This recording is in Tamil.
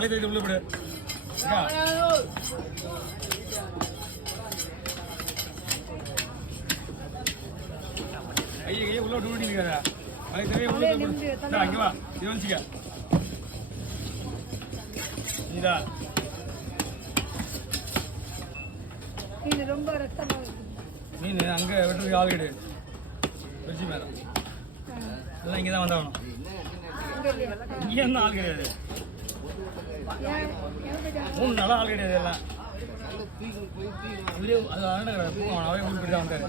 பழைய தயிர் உள்ள விடு. ஐயே உள்ள விட்டு விடுங்க. பழைய தயிர் உள்ள விடு. அங்க வா. இது வந்துக்க. இதா. மீன் ரொம்ப ரத்தமா இருக்கு. மீன் அங்க வெட்டுறதுக்கு ஆள் கிடையாது. வெச்சி மேல. எல்லாம் இங்க தான் வந்தாகணும். இங்கே இருந்தால் ஆள் கிடையாது. 3 நாளாக ஆள் கிடையாது. எல்லாம் இதுலேயே அது அண்ணன் கிடையாது. பூங்க அவே ஊருக்கு போய் தான் வந்தார்.